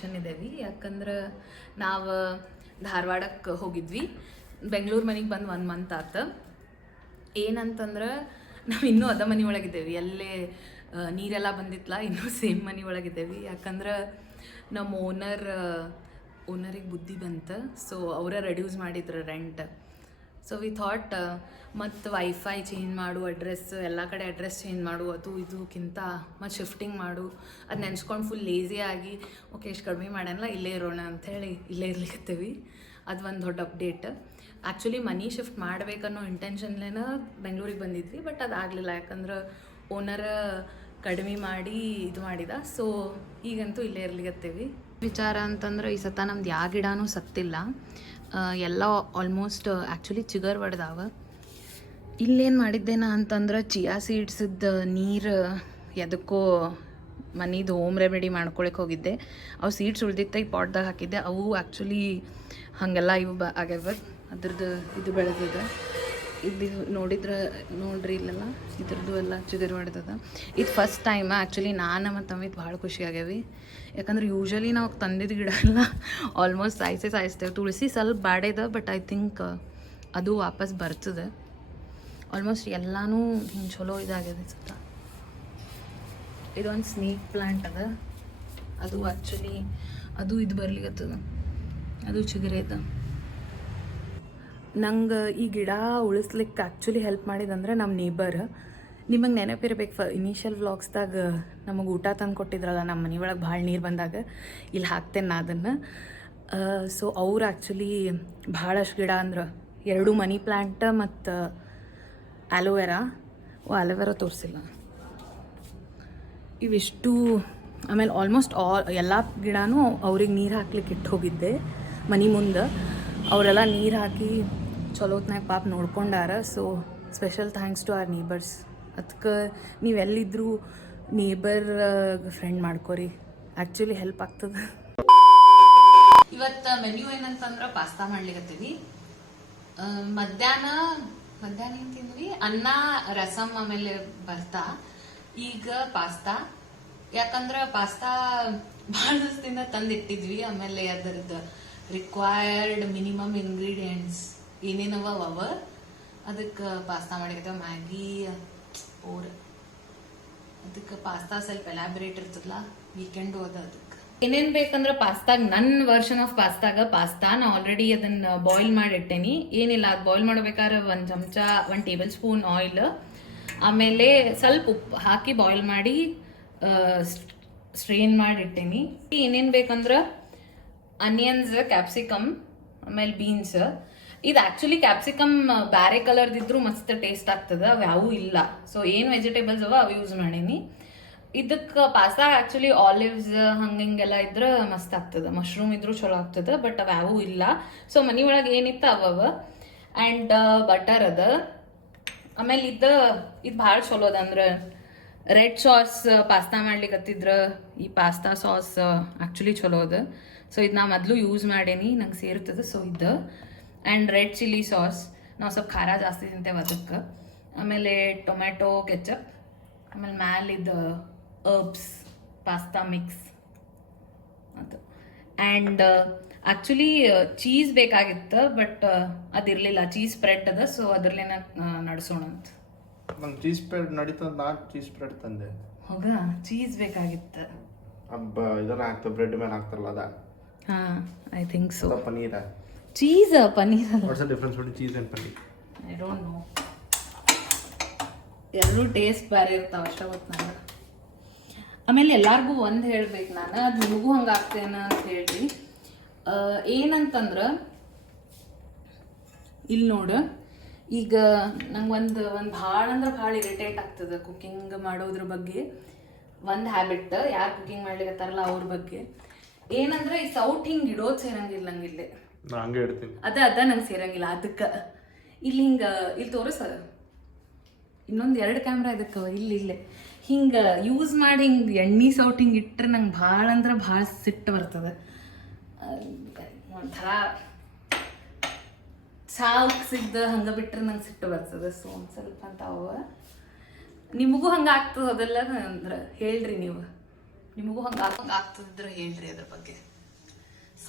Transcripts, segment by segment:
Tension ಇದೇವಿ. ಯಾಕಂದ್ರೆ ನಾವು ಧಾರವಾಡಕ್ಕೆ ಹೋಗಿದ್ವಿ. ಬೆಂಗಳೂರು ಮನೆಗೆ ಬಂದು 1 ಮಂತ್ ಆತು. ಏನಂತಂದ್ರೆ ನಾವು ಇನ್ನೂ ಅದ ಮನೆ ಒಳಗಿದ್ದೇವೆ. ಅಲ್ಲೇ ನೀರೆಲ್ಲ ಬಂದಿತ್ತಲ್ಲ, ಇನ್ನೂ ಸೇಮ್ ಮನೆ ಒಳಗಿದ್ದೇವೆ. ಯಾಕಂದ್ರೆ ನಮ್ಮ ಓನರಿಗೆ ಬುದ್ಧಿ ಬಂತು. ಸೊ ಅವರ ರೆಡ್ಯೂಸ್ ಮಾಡಿದ್ರು ರೆಂಟ್. ಸೊ ವಿ ಥಾಟ್ ಮತ್ತು ವೈಫೈ ಚೇಂಜ್ ಮಾಡು, ಅಡ್ರೆಸ್ ಎಲ್ಲ ಕಡೆ ಅಡ್ರೆಸ್ ಚೇಂಜ್ ಮಾಡು, ಅದು ಇದಕ್ಕಿಂತ ಮತ್ತು ಶಿಫ್ಟಿಂಗ್ ಮಾಡು, ಅದು ನೆನ್ಸ್ಕೊಂಡು ಫುಲ್ ಲೇಸಿ ಆಗಿ ಓಕೆ ಇಷ್ಟು ಕಡಿಮೆ ಮಾಡೋಣ ಇಲ್ಲೇ ಇರೋಣ ಅಂಥೇಳಿ ಇಲ್ಲೇ ಇರ್ಲಿಕ್ಕತ್ತೀವಿ. ಅದು ಒಂದು ದೊಡ್ಡ ಅಪ್ಡೇಟ್. ಆ್ಯಕ್ಚುಲಿ ಮನಿ ಶಿಫ್ಟ್ ಮಾಡಬೇಕನ್ನೋ ಇಂಟೆನ್ಷನ್ಲೇನ ಬೆಂಗಳೂರಿಗೆ ಬಂದಿದ್ವಿ. ಬಟ್ ಅದಾಗಲಿಲ್ಲ, ಯಾಕಂದ್ರೆ ಓನರ ಕಡಿಮೆ ಮಾಡಿ ಇದು ಮಾಡಿದ. ಸೊ ಈಗಂತೂ ಇಲ್ಲೇ ಇರ್ಲಿಕ್ಕತ್ತೀವಿ. ವಿಚಾರ ಅಂತಂದ್ರೆ ಈ ಸತ ನಮ್ದು ಯಾವ ಗಿಡನೂ ಸತ್ತಿಲ್ಲ. ಎಲ್ಲ ಆಲ್ಮೋಸ್ಟ್ ಆ್ಯಕ್ಚುಲಿ ಚಿಗರ್ ಹೊಡೆದಾವ. ಇಲ್ಲೇನು ಮಾಡಿದ್ದೇನ ಅಂತಂದ್ರೆ ಚಿಯಾ ಸೀಡ್ಸದ್ದು ನೀರು ಎದಕ್ಕೋ ಮನಿದು ಹೋಮ್ ರೆಮಿಡಿ ಮಾಡ್ಕೊಳಕ್ಕೆ ಹೋಗಿದ್ದೆ. ಅವು ಸೀಡ್ಸ್ ಉಳ್ದಿತ್ತ ಈ ಪಾಟ್ದಾಗ ಹಾಕಿದ್ದೆ. ಅವು ಆ್ಯಕ್ಚುಲಿ ಹಾಗೆಲ್ಲ ಇವು ಆಗ್ಯಾವ. ಅದ್ರದ್ದು ಇದು ಬೆಳೆದಿದೆ. ಇದು ನೋಡ್ರಿ ಇಲ್ಲೆಲ್ಲ ಇದ್ರದ್ದು ಎಲ್ಲ ಚಿಗರ್ ಹೊಡೆದದ. ಇದು ಫಸ್ಟ್ ಟೈಮ್ ಆ್ಯಕ್ಚುಲಿ ನಾನು ಮತ್ತು ಅಮಿತ್ ಭಾಳ ಖುಷಿ ಆಗ್ಯಾವಿ. ಯಾಕಂದ್ರೆ ಯೂಶ್ವಲಿ ನಾವು ತಂದಿದ್ದು ಗಿಡ ಎಲ್ಲ ಆಲ್ಮೋಸ್ಟ್ ಸಾಯಿಸ್ತೇವೆ. ತುಳಸಿ ಸ್ವಲ್ಪ ಬಾಡೇದ, ಬಟ್ ಐ ಥಿಂಕ್ ಅದು ವಾಪಸ್ ಬರ್ತದೆ. ಆಲ್ಮೋಸ್ಟ್ ಎಲ್ಲನೂ ಹಿಂಗೆ ಚಲೋ ಇದಾಗ್ಯದ ಸತ. ಇದೊಂದು ಸ್ನೇಕ್ ಪ್ಲ್ಯಾಂಟ್ ಅದ. ಅದು ಆ್ಯಕ್ಚುಲಿ ಅದು ಇದು ಬರ್ಲಿಕ್ಕತ್ತದ, ಅದು ಚಿಗರೇದ. ನಂಗೆ ಈ ಗಿಡ ಉಳಿಸ್ಲಿಕ್ಕೆ ಆ್ಯಕ್ಚುಲಿ ಹೆಲ್ಪ್ ಮಾಡಿದಂದ್ರೆ ನಮ್ಮ ನೇಬರ್. ನಿಮಗೆ ನೆನಪಿರ್ಬೇಕು, ಇನಿಷಿಯಲ್ ವ್ಲಾಗ್ಸ್ದಾಗ ನಮಗೆ ಊಟ ತಂದು ಕೊಟ್ಟಿದ್ರಲ್ಲ ನಮ್ಮ ಮನೆ ಒಳಗೆ ಭಾಳ ನೀರು ಬಂದಾಗ. ಇಲ್ಲಿ ಹಾಕ್ತೇನೆ ನಾ ಅದನ್ನು. ಸೊ ಅವ್ರು ಆ್ಯಕ್ಚುಲಿ ಭಾಳಷ್ಟು ಗಿಡ ಅಂದ್ರೆ 2 ಮನಿ ಪ್ಲ್ಯಾಂಟ್ ಮತ್ತು ಆಲೋವೆರಾ ತೋರಿಸಿಲ್ಲ ಇವಿಷ್ಟು. ಆಮೇಲೆ ಆಲ್ಮೋಸ್ಟ್ ಎಲ್ಲ ಗಿಡನೂ ಅವ್ರಿಗೆ ನೀರು ಹಾಕ್ಲಿಕ್ಕೆ ಇಟ್ಟು ಹೋಗಿದ್ದೆ ಮನೆ ಮುಂದೆ. ಅವರೆಲ್ಲ ನೀರು ಹಾಕಿ ಚಲೋತ್ನಾಗ ಪಾಪ ನೋಡ್ಕೊಂಡಾರ. So special thanks to our neighbours. ಅದಕ್ಕೆ ನೀವೆಲ್ಲಿದ್ದರೂ ನೇಬರ್ ಫ್ರೆಂಡ್ ಮಾಡ್ಕೊರಿ, ಆ್ಯಕ್ಚುಲಿ ಹೆಲ್ಪ್ ಆಗ್ತದೆ. ಇವತ್ತು ಮೆನ್ಯೂ ಏನಂತಂದ್ರೆ ಪಾಸ್ತಾ ಮಾಡ್ಲಿಕ್ಕತ್ತೀವಿ. ಮಧ್ಯಾಹ್ನ ಏನು ತಿಂದ್ವಿ? ಅನ್ನ, ರಸಮ್, ಆಮೇಲೆ ಬರ್ತಾ. ಈಗ ಪಾಸ್ತಾ. ಯಾಕಂದ್ರೆ ಪಾಸ್ತಾ ಭಾಳ ದಿವಸದಿಂದ ತಂದಿಟ್ಟಿದ್ವಿ. ಆಮೇಲೆ ಅದರದ್ದು ರಿಕ್ವೈರ್ಡ್ ಮಿನಿಮಮ್ ಇಂಗ್ರೀಡಿಯೆಂಟ್ಸ್ ಏನೇನವ ಅದಕ್ಕೆ ಪಾಸ್ತಾ ಮಾಡಿರ್ತೇವೆ. ಮ್ಯಾಗಿ ಅದಕ್ಕೆ ಪಾಸ್ತಾ ಸ್ವಲ್ಪ ಎಲಾಬ್ರೇಟ್ ಇರ್ತದಲ್ಲ, ವೀಕೆಂಡು ಅದ. ಅದಕ್ಕೆ ಏನೇನು ಬೇಕಂದ್ರೆ ಪಾಸ್ತಾಗ ನನ್ನ ವರ್ಷನ್ ಆಫ್ ಪಾಸ್ತಾ ನಾ ಆಲ್ರೆಡಿ ಅದನ್ನು ಬಾಯ್ಲ್ ಮಾಡಿಟ್ಟೇನಿ. ಏನಿಲ್ಲ, ಅದು ಬಾಯ್ಲ್ ಮಾಡ್ಬೇಕಾದ್ರೆ 1 ಟೇಬಲ್ ಸ್ಪೂನ್ ಆಯಿಲ್, ಆಮೇಲೆ ಸ್ವಲ್ಪ ಉಪ್ಪು ಹಾಕಿ ಬಾಯ್ಲ್ ಮಾಡಿ ಸ್ಟ್ರೈನ್ ಮಾಡಿಟ್ಟೇನಿ. ಏನೇನು ಬೇಕಂದ್ರೆ ಅನಿಯನ್ಸ್, ಕ್ಯಾಪ್ಸಿಕಮ್, ಆಮೇಲೆ ಬೀನ್ಸ್. ಇದು ಆ್ಯಕ್ಚುಲಿ ಕ್ಯಾಪ್ಸಿಕಮ್ ಬೇರೆ ಕಲರ್ದಿದ್ರು ಮಸ್ತ್ ಟೇಸ್ಟ್ ಆಗ್ತದೆ. ಅವು ಯಾವೂ ಇಲ್ಲ. ಸೊ ಏನು ವೆಜಿಟೇಬಲ್ಸ್ ಅವು ಯೂಸ್ ಮಾಡೀನಿ. ಇದಕ್ಕೆ ಪಾಸ್ತಾ ಆ್ಯಕ್ಚುಲಿ ಆಲಿವ್ಸ್ ಹಂಗೆಲ್ಲ ಇದ್ರೆ ಮಸ್ತ್ ಆಗ್ತದೆ. ಮಶ್ರೂಮ್ ಇದ್ರೂ ಚಲೋ ಆಗ್ತದೆ, ಬಟ್ ಅವು ಯಾವೂ ಇಲ್ಲ. ಸೊ ಮನೆ ಒಳಗೆ ಏನಿತ್ತು ಅವ. ಆ್ಯಂಡ್ ಬಟರ್ ಅದ. ಆಮೇಲೆ ಇದು ಭಾಳ ಚಲೋ ಅದ. ಅಂದ್ರೆ ರೆಡ್ ಸಾಸ್ ಪಾಸ್ತಾ ಮಾಡ್ಲಿಕ್ಕತ್ತಿದ್ರೆ ಈ ಪಾಸ್ತಾ ಸಾಸ್ ಆ್ಯಕ್ಚುಲಿ ಚಲೋ ಅದ. ಸೊ ಇದು ನಾ ಮೊದಲು ಯೂಸ್ ಮಾಡೇನಿ, ನಂಗೆ ಸೇರ್ತದೆ. ಸೊ ಇದು ಆ್ಯಂಡ್ ರೆಡ್ ಚಿಲ್ಲಿ ಸಾಸ್, ನಾವು ಸ್ವಲ್ಪ ಖಾರ ಜಾಸ್ತಿ ತಿಂತೇವೆ ಅದಕ್ಕೆ. ಆಮೇಲೆ ಟೊಮ್ಯಾಟೊ ಕೆಚಪ್, ಆಮೇಲೆ ಮ್ಯಾಲಿದ್ದು ಹರ್ಬ್ಸ್ ಪಾಸ್ತಾ ಮಿಕ್ಸ್ ಅದು. ಆ್ಯಂಡ್ ಆ್ಯಕ್ಚುಲಿ ಚೀಸ್ ಬೇಕಾಗಿತ್ತು, ಬಟ್ ಅದಿರಲಿಲ್ಲ. ಚೀಸ್ ಸ್ಪ್ರೆಡ್ ಅದ. ಸೊ ಅದರಲ್ಲೇ ನಡೆಸೋಣ ಅಂತ. ನಂಗೆ ಚೀಸ್ ಸ್ಪ್ರೆಡ್ ನಡೀತದ. ನಾನು ಚೀಸ್ ಸ್ಪ್ರೆಡ್ ತಂದೆ. ಹೌದಾ? ಚೀಸ್ ಬೇಕಾಗಿತ್ತು. ಇದನ್ನ ಹಾಕ್ತಾರೆ, ಬ್ರೆಡ್ ಮೇಲೆ ಹಾಕ್ತಾರಲ್ಲ ಅದ. ಹಾಂ, I think so. Paneer, cheese, paneer. What's the difference between cheese and paneer? I don't know. ಎರಡೂ ಟೇಸ್ಟ್ ಬೇರೆ ಇರ್ತಾವೆ ಅಷ್ಟೇ ಗೊತ್ತು ನನಗೆ. ಆಮೇಲೆ ಎಲ್ಲರಿಗೂ ಒಂದು ಹೇಳ್ಬೇಕು ನಾನು, ಅದು ನಿಮಗೂ ಹಂಗೆ ಆಗ್ತೇನ ಅಂತ ಹೇಳಿ. ಏನಂತಂದ್ರೆ ಇಲ್ಲಿ ನೋಡು, ಈಗ ನಂಗೆ ಒಂದು ಭಾಳ ಅಂದ್ರೆ ಭಾಳ ಇರಿಟೇಟ್ ಆಗ್ತದೆ ಕುಕ್ಕಿಂಗ್ ಮಾಡೋದ್ರ ಬಗ್ಗೆ. ಒಂದು ಹ್ಯಾಬಿಟ್, ಯಾರು ಕುಕ್ಕಿಂಗ್ ಮಾಡ್ಲಿಕ್ಕತ್ತಾರಲ್ಲ ಅವ್ರ ಬಗ್ಗೆ. ಏನಂದ್ರೆ ಈ ಸೌಟ್ ಹಿಂಗೆ ಇಡೋದು ಸೇರಂಗಿಲ್ಲ ನಂಗಿಲ್ಲೇ. ಹಂಗೆ ಇಡ್ತೀನಿ. ಅದ ನಂಗೆ ಸೇರಂಗಿಲ್ಲ. ಅದಕ್ಕೆ ಇಲ್ಲಿ ಹಿಂಗೆ ಇಲ್ಲಿ ತೋರಿಸೋದು ಇನ್ನೊಂದು 2 ಕ್ಯಾಮ್ರಾ ಇದಕ್ಕೆ ಇಲ್ಲೇ ಹಿಂಗೆ ಯೂಸ್ ಮಾಡಿ ಹಿಂಗೆ ಎಣ್ಣೆ ಸೌಟ್ ಹಿಂಗೆ ಇಟ್ಟರೆ ನಂಗೆ ಭಾಳ ಅಂದ್ರೆ ಭಾಳ ಸಿಟ್ಟು ಬರ್ತದೆ. ಒಂಥರ ಸಿಗ್ದ ಹಂಗೆ ಬಿಟ್ಟರೆ ನಂಗೆ ಸಿಟ್ಟು ಬರ್ತದೆ. ಸೊ ಒಂದು ಸ್ವಲ್ಪ ಅಂತ ನಿಮಗೂ ಹಂಗೆ ಆಗ್ತದೆ ಅದೆಲ್ಲ ಅಂದ್ರೆ ಹೇಳ್ರಿ. ನಿಮಗೂ ಹಂಗೆ ಆಗ್ತದಿದ್ರೆ ಹೇಳ್ರಿ ಅದ್ರ ಬಗ್ಗೆ.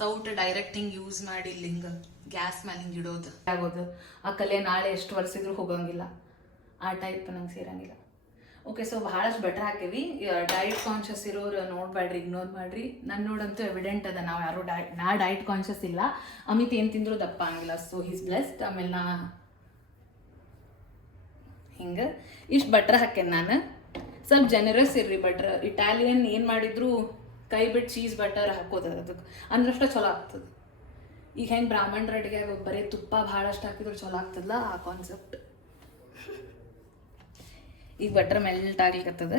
ಸೌಟ್ ಡೈರೆಕ್ಟ್ ಹಿಂಗೆ ಯೂಸ್ ಮಾಡಿ ಇಲ್ಲಿ ಹಿಂಗೆ ಗ್ಯಾಸ್ ಮೇಲೆ ಹಿಂಗೆ ಇಡೋದು ಆಗೋದು. ಆ ಕಲೆ ನಾಳೆ ಎಷ್ಟು ವರ್ಷಿದ್ರು ಹೋಗಂಗಿಲ್ಲ, ಆ ಟೈಪ್ ನಂಗೆ ಸೇರಂಗಿಲ್ಲ. ಓಕೆ, ಸೊ ಭಾಳಷ್ಟು ಬೆಟರ್ ಹಾಕೇವಿ. ಡಯಟ್ ಕಾನ್ಷಿಯಸ್ ಇರೋರು ನೋಡ್ಬೇಡ್ರಿ, ಇಗ್ನೋರ್ ಮಾಡ್ರಿ. ನನ್ನ ನೋಡಂತೂ ಎವಿಡೆಂಟ್ ಅದ, ನಾವು ಯಾರು ನಾ ಡಯಟ್ ಕಾನ್ಷಿಯಸ್ ಇಲ್ಲ. ಅಮಿತ್ ಏನು ತಿಂದ್ರು ದಪ್ಪ ಆಗಿಲ್ಲ, ಸೊ ಹೀಸ್ ಬ್ಲೆಸ್ಡ್. ಆಮೇಲೆ ನಾ ಹಿಂಗೆ ಇಷ್ಟು ಬಟ್ರ್ ಹಾಕೇನೆ ನಾನು. ಸ್ವಲ್ಪ ಜನರಸ್ ಇರ್ರಿ ಬಟ್ರ್. ಇಟಾಲಿಯನ್ ಏನು ಮಾಡಿದ್ರು ಕೈ ಬಿಟ್ಟು ಚೀಸ್ ಬಟರ್ ಹಾಕೋದು ಅದಕ್ಕೆ, ಅಂದ್ರಷ್ಟ ಚಲೋ ಆಗ್ತದೆ. ಈಗ ಹೆಂಗೆ ಬ್ರಾಹ್ಮಣರ ಅಡುಗೆ ಬರೀ ತುಪ್ಪ ಭಾಳಷ್ಟು ಹಾಕಿದ್ರೆ ಚಲೋ ಆಗ್ತದಲ್ಲ, ಆ ಕಾನ್ಸೆಪ್ಟ್. ಈಗ ಬಟರ್ ಮೆಲ್ಟ್ ಆಗ್ಲಿಕ್ಕತ್ತದ.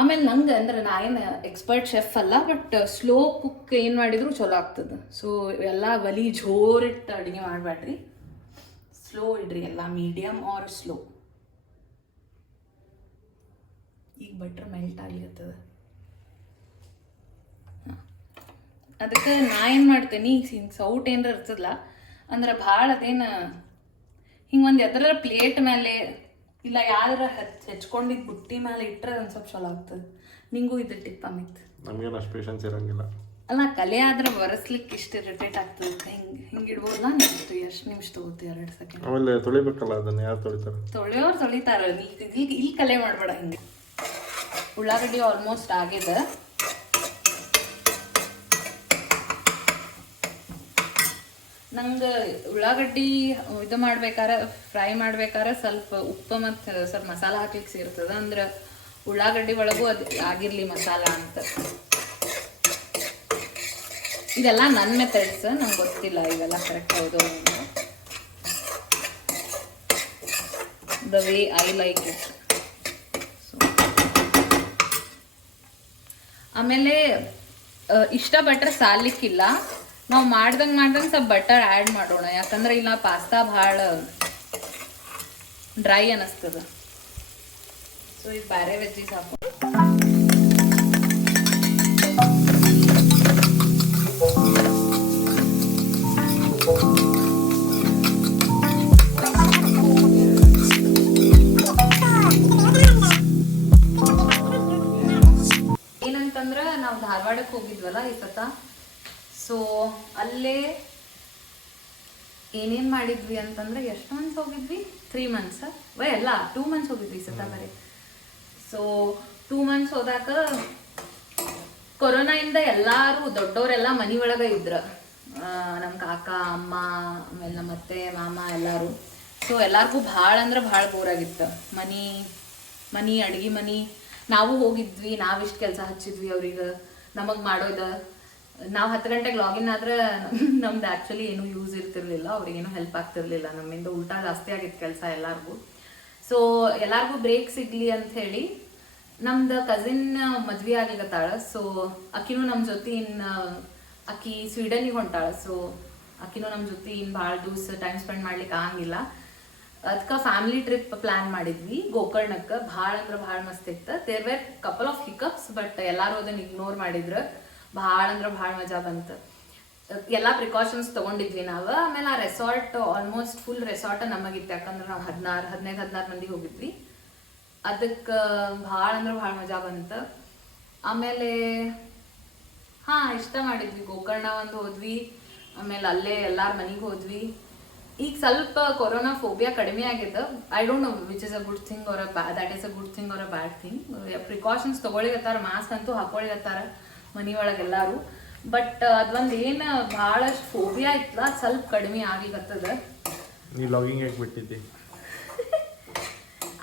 ಆಮೇಲೆ ನಂಗೆ ಅಂದ್ರೆ ನಾ ಏನು ಎಕ್ಸ್ಪರ್ಟ್ ಶೆಫ್ ಅಲ್ಲ, ಬಟ್ ಸ್ಲೋ ಕುಕ್ ಏನು ಮಾಡಿದ್ರು ಚಲೋ ಆಗ್ತದೆ. ಸೊ ಎಲ್ಲ ಒಲಿ ಜೋರಿಟ್ಟು ಅಡುಗೆ ಮಾಡಬೇಡ್ರಿ, ಸ್ಲೋ ಇಡ್ರಿ, ಎಲ್ಲ ಮೀಡಿಯಮ್ ಆರ್ ಸ್ಲೋ. ಈಗ ಬಟರ್ ಮೆಲ್ಟ್ ಆಗ್ಲಿಕ್ಕತ್ತದ. ಅದಕ್ಕೆ ನಾ ಏನು ಮಾಡ್ತೇನೆ, ಈಗ ಹಿಂಗೆ ಸೌಟ್ ಏನಾರ ಇರ್ತದಲ್ಲ ಅಂದ್ರೆ ಭಾಳ ಅದೇನು ಹಿಂಗೆ ಒಂದು ಎದರ ಪ್ಲೇಟ್ ಮೇಲೆ ಇಲ್ಲ ಯಾವ್ದಾರ ಹೆಚ್ಕೊಂಡಿದ್ದು ಬುಟ್ಟಿ ಮೇಲೆ ಇಟ್ಟರೆ ಒಂದು ಸ್ವಲ್ಪ ಚಲೋ ಆಗ್ತದೆ. ನಿಂಗೂ ಇದು ಟಿಪ್ ಅಮಿತ್. ನಮಗೇನು ಅಷ್ಟು ಪೇಷನ್ಸ್ ಇರೋಂಗಿಲ್ಲ ಅಲ್ಲ, ಕಲೆ ಆದ್ರೆ ಬರೆಸ್ಲಿಕ್ಕೆ ಇಷ್ಟು ಇರಿಟೇಟ್ ಆಗ್ತದೆ. ಹಿಂಗೆ ಇಡ್ಬೋದಲ್ಲ, ನೆಕ್ಸ್ಟ್ ಎಷ್ಟು ನಿಮಿಷ ತಗೋತೀವಿ, 2 ಸೆಕೆಂಡ್. ಆಮೇಲೆ ತೊಳಿಬೇಕಲ್ಲ, ಅದನ್ನು ಯಾರು ತೊಳಿತಾರೆ? ತೊಳೆಯೋರು ತೊಳಿತಾರ. ಇಲ್ಲಿ ಕಲೆ ಮಾಡಬೇಡ. ಹಿಂಗೆ ಉಳ್ಳಾಗಡ್ಡಿ ಆಲ್ಮೋಸ್ಟ್ ಆಗಿದೆ. ನಂಗೆ ಉಳ್ಳಾಗಡ್ಡಿ ಇದು ಮಾಡ್ಬೇಕಾರೆ, ಫ್ರೈ ಮಾಡ್ಬೇಕಾರೆ ಸ್ವಲ್ಪ ಉಪ್ಪು ಮತ್ತು ಸ್ವಲ್ಪ ಮಸಾಲ ಹಾಕ್ಲಿಕ್ಕೆ ಸೇರ್ತದೆ. ಅಂದ್ರೆ ಉಳ್ಳಾಗಡ್ಡಿ ಒಳಗೂ ಅದು ಆಗಿರಲಿ ಮಸಾಲ ಅಂತ. ಇದೆಲ್ಲ ನನ್ನ ಮೆಥಡ್ಸ್, ನಂಗೆ ಗೊತ್ತಿಲ್ಲ ಇವೆಲ್ಲ ಕರೆಕ್ಟ್ ಹೌದು. The way I like it. ಆಮೇಲೆ ಇಷ್ಟ ಬಟ್ರೆ ಸಾಲಿಕ್ಕಿಲ್ಲ, ನಾವು ಮಾಡ್ದಂಗೆ ಸ್ವಲ್ಪ ಬಟರ್ ಆ್ಯಡ್ ಮಾಡೋಣ. ಯಾಕಂದ್ರೆ ಇಲ್ಲ ಪಾಸ್ತಾ ಭಾಳ ಡ್ರೈ ಅನ್ನಿಸ್ತದ. ಸೊ ಈಗ ಬೇರೆ ವೆಜ್ಜೀಸ್ ಹಾಕೋ. ಏನಂತಂದ್ರೆ ನಾವು ಧಾರವಾಡಕ್ಕೆ ಹೋಗಿದ್ವಲ್ಲ ಈ ಸತ. ಸೊ ಅಲ್ಲೇ ಏನೇನು ಮಾಡಿದ್ವಿ ಅಂತಂದ್ರೆ, ಎಷ್ಟು ಮಂತ್ಸ್ ಹೋಗಿದ್ವಿ? 3 ಮಂತ್ಸ್ ಎಲ್ಲ 2 ಮಂತ್ಸ್ ಹೋಗಿದ್ವಿ ಈ ಸತ ಬರೀ. ಸೊ 2 ಮಂತ್ಸ್ ಹೋದಾಗ ಕೊರೋನಾಯಿಂದ ಎಲ್ಲರೂ ದೊಡ್ಡವರೆಲ್ಲ ಮನೆ ಒಳಗೆ ಇದ್ರು. ನಮ್ಮ ಕಾಕ, ಅಮ್ಮ, ಆಮೇಲೆ ನಮ್ಮ ಅತ್ತೆ, ಮಾಮ ಎಲ್ಲರೂ. ಸೊ ಎಲ್ಲರಿಗೂ ಭಾಳ ಅಂದ್ರೆ ಭಾಳ ಬೋರಾಗಿತ್ತು. ಮನಿ ಅಡ್ಗೆ ಮನೆ. ನಾವು ಹೋಗಿದ್ವಿ, ನಾವಿಷ್ಟು ಕೆಲಸ ಹಚ್ಚಿದ್ವಿ ಅವ್ರಿಗೆ, ನಮಗೆ ಮಾಡೋದು. ನಾವು 10 ಗಂಟೆಗೆ ಲಾಗಿನ್ ಆದ್ರೆ ನಮ್ದು ಆ್ಯಕ್ಚುಲಿ ಏನೂ ಯೂಸ್ ಇರ್ತಿರ್ಲಿಲ್ಲ, ಅವ್ರಿಗೇನು ಹೆಲ್ಪ್ ಆಗ್ತಿರ್ಲಿಲ್ಲ. ನಮ್ಮಿಂದ ಉಲ್ಟಾ ಜಾಸ್ತಿ ಆಗಿತ್ತು ಕೆಲಸ ಎಲ್ಲರಿಗೂ. ಸೊ ಎಲ್ಲರಿಗೂ ಬ್ರೇಕ್ ಸಿಗಲಿ ಅಂತ ಹೇಳಿ ನಮ್ದು ಕಸಿನ್ ಮದ್ವೆ ಆಗ್ಲಿಕತ್ತಾಳ. ಸೊ ಅಕ್ಕಿನೂ ನಮ್ಮ ಜೊತೆ ಅಕ್ಕಿ ಸ್ವೀಡನ್ನಿಗೆ ಹೊಂಟಾಳ. ಸೊ ಅಕ್ಕಿನೂ ನಮ್ಮ ಜೊತೆ ಭಾಳ ದಿವಸ ಟೈಮ್ ಸ್ಪೆಂಡ್ ಮಾಡ್ಲಿಕ್ಕೆ ಆಗಂಗಿಲ್ಲ. ಅದಕ್ಕೆ ಫ್ಯಾಮಿಲಿ ಟ್ರಿಪ್ ಪ್ಲ್ಯಾನ್ ಮಾಡಿದ್ವಿ ಗೋಕರ್ಣಕ್ಕೆ. ಭಾಳ ಅಂದ್ರೆ ಭಾಳ ಮಸ್ತ್ ಇತ್ತು. There were couple of hiccups, but ಎಲ್ಲರೂ ಅದನ್ನು ಇಗ್ನೋರ್ ಮಾಡಿದ್ರು. ಭಾಳ ಅಂದ್ರೆ ಭಾಳ ಮಜಾ ಬಂತು. ಎಲ್ಲ ಪ್ರಿಕಾಷನ್ಸ್ ತೊಗೊಂಡಿದ್ವಿ ನಾವು. ಆಮೇಲೆ ಆ ರೆಸಾರ್ಟ್ ಆಲ್ಮೋಸ್ಟ್ ಫುಲ್ ರೆಸಾರ್ಟ್ ನಮಗಿತ್ತು. ಯಾಕಂದ್ರೆ ನಾವು 15-16 ಮಂದಿ ಹೋಗಿದ್ವಿ. ಅದಕ್ಕೆ ಭಾಳ ಅಂದ್ರೆ ಭಾಳ ಮಜಾ ಬಂತು. ಆಮೇಲೆ ಇಷ್ಟ ಮಾಡಿದ್ವಿ. ಗೋಕರ್ಣ ಒಂದು ಹೋದ್ವಿ, ಆಮೇಲೆ ಅಲ್ಲೇ ಎಲ್ಲಾರ ಮನೆಗೆ ಹೋದ್ವಿ. ಈಗ ಸ್ವಲ್ಪ ಕೊರೋನಾ ಫೋಬಿಯಾ ಕಡಿಮೆ ಆಗಿದೆ. I don't know which is a good thing or that is a good thing or a bad thing. Precautions ತೊಗೊಳಿಗತ್ತಾರ, ಮಾಸ್ಕ್ ಅಂತೂ ಹಾಕೊಳಿಗತ್ತಾರ ಮನೆಯೊಳಗೆಲ್ಲರೂ. ಬಟ್ ಅದೊಂದು ಏನು ಭಾಳಷ್ಟು ಫೋಬಿಯಾ ಇತ್ತಲ್ಲ, ಸ್ವಲ್ಪ ಕಡಿಮೆ ಆಗ್ಲಿಕತ್ತದ. ನೀ ಲಾಗಿಂಗ್ ಹೇಗೆ ಬಿಟ್ಟಿದ್ದಿ?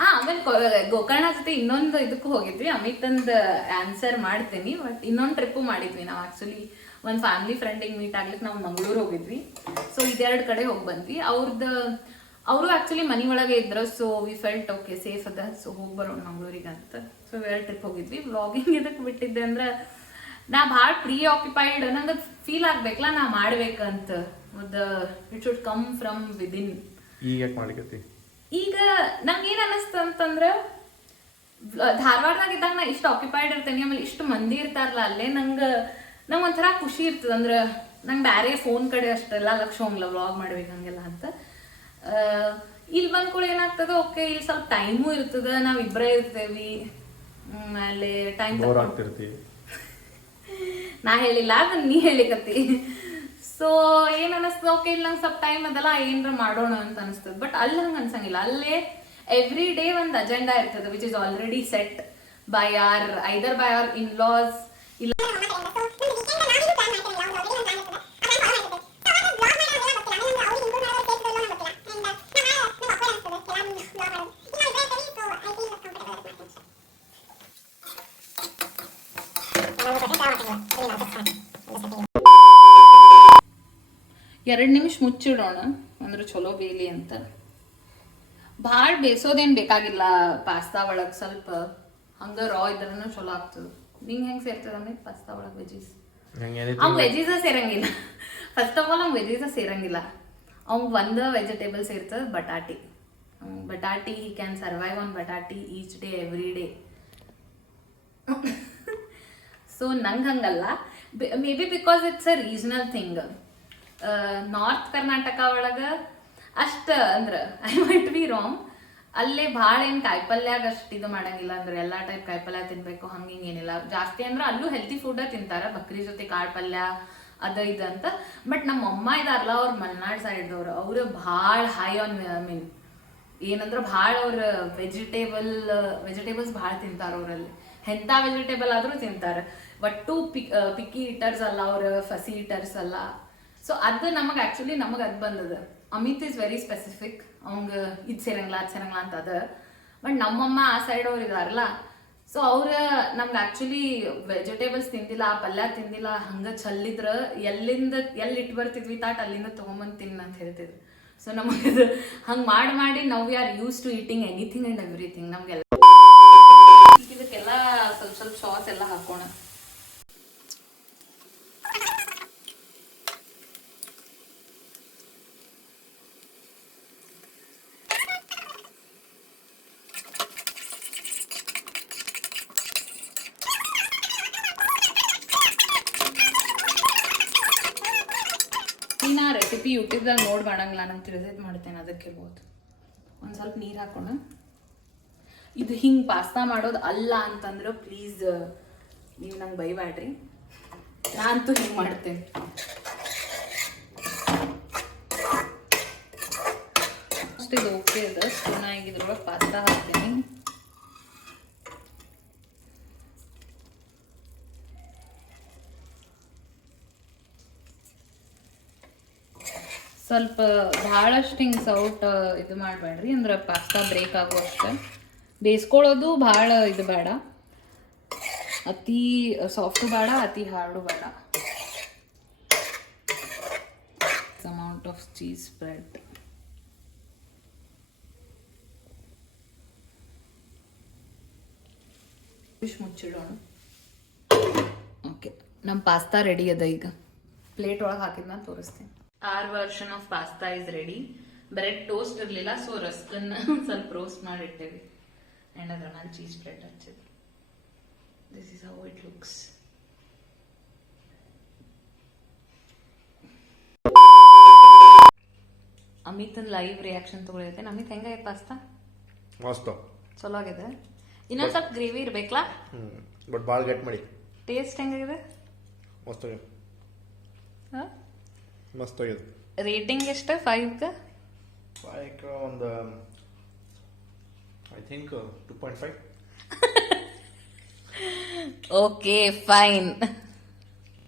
ಆಮೇಲೆ ಗೋಕರ್ಣ ಜೊತೆ ಇನ್ನೊಂದು ಇದಕ್ಕೂ ಹೋಗಿದ್ವಿ. ಅಮಿತಂದು ಆನ್ಸರ್ ಮಾಡ್ತೀನಿ. ಬಟ್ ಇನ್ನೊಂದು ಟ್ರಿಪ್ಪು ಮಾಡಿದ್ವಿ ನಾವು. ಆ್ಯಕ್ಚುಲಿ ಒಂದು ಫ್ಯಾಮಿಲಿ ಫ್ರೆಂಡಿಗೆ ಮೀಟ್ ಆಗ್ಲಿಕ್ಕೆ ನಾವು ಮಂಗಳೂರು ಹೋಗಿದ್ವಿ. ಸೊ ಇದೆರಡು ಕಡೆ ಹೋಗಿ ಬಂದ್ವಿ. ಅವರು ಆ್ಯಕ್ಚುಲಿ ಮನೆ ಒಳಗೆ ಇದ್ರು. So we felt okay safe ಅದ, ಸೊ ಹೋಗಿ ಬರೋಣ ಮಂಗಳೂರಿಗೆ ಅಂತ. ಸೊ 2 ಟ್ರಿಪ್ ಹೋಗಿದ್ವಿ. ವ್ಲಾಗಿಂಗ್ ಇದಕ್ಕೆ ಬಿಟ್ಟಿದ್ದೆ ಅಂದ್ರೆ, ನಾ ಭಾಳ ಪ್ರೀ ಆಕ್ಯುಪೈಡ್. ನಂಗೆ ಫೀಲ್ ಆಗ್ಬೇಕಲ್ಲ ನಾ ಮಾಡ್ಬೇಕಂತ. It should come from within. ಈಗ ಯಾಕೆ ಮಾಡ್ಲಿಕತ್ತಿ? ಈಗ ನಂಗೆ ಏನು ಅನ್ನಿಸ್ತು ಅಂತಂದ್ರೆ, ಧಾರವಾಡದಾಗಿದ್ದಾಗ ನಾ ಇಷ್ಟು ಆಕ್ಯುಪೈಡ್ ಇರ್ತೇನೆ, ಆಮೇಲೆ ಇಷ್ಟು ಮಂದಿ ಇರ್ತಾರಲ್ಲ ಅಲ್ಲೇ, ನಂಗೆ ಒಂಥರ ಖುಷಿ ಇರ್ತದೆ. ಅಂದ್ರೆ ನಂಗೆ ಬೇರೆ ಫೋನ್ ಕಡೆ ಅಷ್ಟೆಲ್ಲ ಲಕ್ಷ ಹೋಗಲ್ಲ ವ್ಲಾಗ್ ಮಾಡ್ಬೇಕು ಹಂಗೆಲ್ಲ ಅಂತ. ಇಲ್ಲಿ ಬಂದ್ ಕೂಡ ಏನಾಗ್ತದೆ, ಓಕೆ ಇಲ್ಲಿ ಸ್ವಲ್ಪ ಟೈಮು ಇರ್ತದೆ, ನಾವಿಬ್ಬರೇ ಇರ್ತೇವಿ. ಆಮೇಲೆ ಟೈಮ್ ನಾ ಹೇಳಿಲ್ಲ ಅದನ್ನ ನೀ ಹೇಳಿಕತ್ತಿ. ಸೊ ಏನ್ ಅನಿಸ್ತದ, ಓಕೆ ಇಲ್ಲಿ ನಂಗೆ ಸ್ವಲ್ಪ ಟೈಮ್ ಅದಲ್ಲ ಏನಾರ ಮಾಡೋಣ ಅಂತ ಅನಿಸ್ತದ. ಬಟ್ ಅಲ್ಲಿ ಹಂಗೆ ಅನ್ಸಂಗಿಲ್ಲ. ಅಲ್ಲೇ ಎವ್ರಿ ಡೇ ಒಂದು ಅಜೆಂಡಾ ಇರ್ತದೆ which is already set by either by our in loss ಇಲ್ಲ ಎರಡು ನಿಮಿಷ ಮುಚ್ಚಿಡೋಣ ಅಂದ್ರೆ ಚಲೋ ಬೇಲಿ ಅಂತ. ಭಾಳ ಬೇಯಿಸೋದೇನು ಬೇಕಾಗಿಲ್ಲ ಪಾಸ್ತಾ ಒಳಗೆ, ಸ್ವಲ್ಪ ಹಂಗ ರಾ ಇದ್ರೂ ಚಲೋ ಆಗ್ತದೆ. ನಿಂಗೆ ಹೆಂಗೆ ಸೇರ್ತದ ಪಾಸ್ತಾ ಒಳಗೆ ವೆಜೀಸ್? ಅವ್ನು ವೆಜೀಸ ಸೇರಂಗಿಲ್ಲ. ಫಸ್ಟ್ ಆಫ್ ಆಲ್ ಅವ್ನು ವೆಜೀಸ ಸೇರಂಗಿಲ್ಲ. ಅವ್ನು ಒಂದು ವೆಜಿಟೇಬಲ್ ಸೇರ್ತದೆ ಬಟಾಟಿ. ಬಟಾಟಿ he can survive on batati each day every day. So ನಂಗೆ ಹಂಗಲ್ಲ. May be because it's a regional thing. North Karnataka ಒಳಗೆ ಅಷ್ಟ ಅಂದ್ರೆ ಐ ಮೈಟ್ ಬಿ ರಾಂಗ್, ಅಲ್ಲೇ ಭಾಳ ಏನು ಕಾಯಿಪಲ್ಯಾಗ ಅಷ್ಟು ಇದು ಮಾಡಂಗಿಲ್ಲ. ಅಂದ್ರೆ ಎಲ್ಲಾ ಟೈಪ್ ಕಾಯಿಪಲ್ಯ ತಿನ್ಬೇಕು ಹಂಗೆ ಹಿಂಗೆ ಏನಿಲ್ಲ. ಜಾಸ್ತಿ ಅಂದ್ರೆ ಅಲ್ಲೂ ಹೆಲ್ತಿ ಫುಡ್ ತಿಂತಾರ, ಬಕ್ರಿ ಜೊತೆ ಕಾಳು ಪಲ್ಯ ಅದ ಇದು ಅಂತ. ಬಟ್ ನಮ್ಮ ಅಮ್ಮ ಇದಾರಲ್ಲ ಅವ್ರ ಮಲೆನಾಡ್ ಸೈಡ್ದವ್ರು, ಅವ್ರು ಭಾಳ ಹೈ ಆನ್ ಮೀನ್ ಏನಂದ್ರೆ ಭಾಳ ಅವ್ರ ವೆಜಿಟೇಬಲ್ಸ್ ಭಾಳ ತಿಂತಾರ. ಅವರಲ್ಲಿ ಎಂಥ ವೆಜಿಟೇಬಲ್ ಆದ್ರೂ ತಿಂತಾರೆ. ಒಟ್ಟು ಪಿಕ್ಕಿ ಈಟರ್ಸ್ ಅಲ್ಲ, ಅವ್ರ ಫಸಿ ಈಟರ್ಸ್ ಅಲ್ಲ. ಸೊ ಅದು ನಮಗೆ ಆಕ್ಚುಲಿ ನಮಗೆ ಅದು ಬಂದದ. ಅಮಿತ್ ಇಸ್ ವೆರಿ ಸ್ಪೆಸಿಫಿಕ್, ಅವಂಗ ಇದು ಸೇರಂಗಿಲ್ಲ ಅದು ಸೇರಂಗಿಲ್ಲ ಅಂತ ಅದ. ಬಟ್ ನಮ್ಮಮ್ಮ ಆ ಸೈಡ್ ಅವ್ರು ಇದಾರಲ್ಲ, ಸೊ ಅವ್ರ ನಮ್ಗೆ ಆಕ್ಚುಲಿ ವೆಜಿಟೇಬಲ್ಸ್ ತಿಂದಿಲ್ಲ, ಆ ಪಲ್ಯ ತಿಂದಿಲ್ಲ, ಹಂಗ ಚಲ್ಲಿದ್ರ ಎಲ್ಲಿ ಇಟ್ಟು ಬರ್ತಿದ್ವಿ ತಾಟ್ ಅಲ್ಲಿಂದ ತೊಗೊಂಬಂದು ತಿನ್ನ ಅಂತ ಹೇಳ್ತಿದ್ರು. ಸೊ ನಮಗದು ಹಂಗೆ ಮಾಡಿ ನಾವು we are use to eating anything and everything. ನಮ್ಗೆಲ್ಲ ಇದಕ್ಕೆಲ್ಲ ಸ್ವಲ್ಪ ಸಾಸ್ ಎಲ್ಲ ಹಾಕೋಣ. ನಾ ರೆಸಿಪಿ ಯೂಟ್ಯೂಬ್ದಾಗ ನೋಡಿ ಮಾಡಂಗಿಲ್ಲ, ನಂಗೆ ತಿಳಿದೈತೆ ಮಾಡ್ತೇನೆ, ಅದಕ್ಕಿರ್ಬೋದು. ಒಂದು ಸ್ವಲ್ಪ ನೀರು ಹಾಕೋಣ. ಇದು ಹಿಂಗೆ ಪಾಸ್ತಾ ಮಾಡೋದು ಅಲ್ಲ ಅಂತಂದ್ರೆ ಪ್ಲೀಸ್ ನೀವು ನಂಗೆ ಬೈಬ್ಯಾಡ್ರಿ, ನಾನಂತೂ ಹಿಂಗೆ ಮಾಡ್ತೇನೆ. ಅಷ್ಟು ಇದು ಓಕೆ ಇದೆ. ಸೊ ನಾ ಈಗ ಇದ್ರೊಳಗೆ ಪಾಸ್ತಾ ಹಾಕ್ತೀನಿ. ಸ್ವಲ್ಪ ಭಾಳಷ್ಟು ಹಿಂಗೆ ಸೌಟ್ ಇದು ಮಾಡಬೇಡ್ರಿ, ಅಂದ್ರೆ ಪಾಸ್ತಾ ಬ್ರೇಕ್ ಆಗೋ ಅಷ್ಟೆ. ಬೇಯಿಸ್ಕೊಳ್ಳೋದು ಭಾಳ ಇದು ಬೇಡ, ಅತಿ ಸಾಫ್ಟು ಬೇಡ, ಅತಿ ಹಾರ್ಡು ಬೇಡ. Amount of cheese spread. ಮುಚ್ಚಿಡೋಣ. ಓಕೆ, ನಮ್ಮ ಪಾಸ್ತಾ ರೆಡಿ ಅದ. ಈಗ ಪ್ಲೇಟ್ ಒಳಗೆ ಹಾಕಿದ್ನ ತೋರಿಸ್ತೀನಿ. Our version of pasta is ready. Bread toast ಇರಲಿಲ್ಲ, ಸೊ ರಸ್ಕನ್ನ ಸ್ವಲ್ಪ ರೋಸ್ಟ್ ಮಾಡಿಟ್ಟೇವಿ. ಆ್ಯಂಡ್ ಅದ್ರ ಮೇಲೆ ಚೀಸ್ ಸ್ಪ್ರೆಡ್ ಹಚ್ಚಿದ್ವಿ. This is how it looks. ಅಮಿತನ್ ಲೈವ್ ರಿಯಾಕ್ಷನ್ ತಗೊಳೈತೆ. ಅಮಿತ್ ಹೆಂಗಾಗಿದೆ ಪಾಸ್ತಾ? ಮಸ್ತ್, ಚಲೋ ಆಗಿದೆ. ಇನ್ನೊಂದು ಸ್ವಲ್ಪ ಗ್ರೇವಿ ಇರ್ಬೇಕಲ್ಲ, ಬಟ್ ಭಾಳ ಗಟ್ಟಿ ಮಾಡಿ. ಟೇಸ್ಟ್ ಹೆಂಗಾಗಿದೆ? ಮಸ್ತ್ ಆಗಿದೆ, ಮಸ್ತ್ ಆಗಿದೆ. ರೇಟಿಂಗ್ ಎಷ್ಟು 5ಗೆ? 5ಕ್ಕೆ ಒಂದು ಐ ಥಿಂಕ್ 2.5. Okay fine.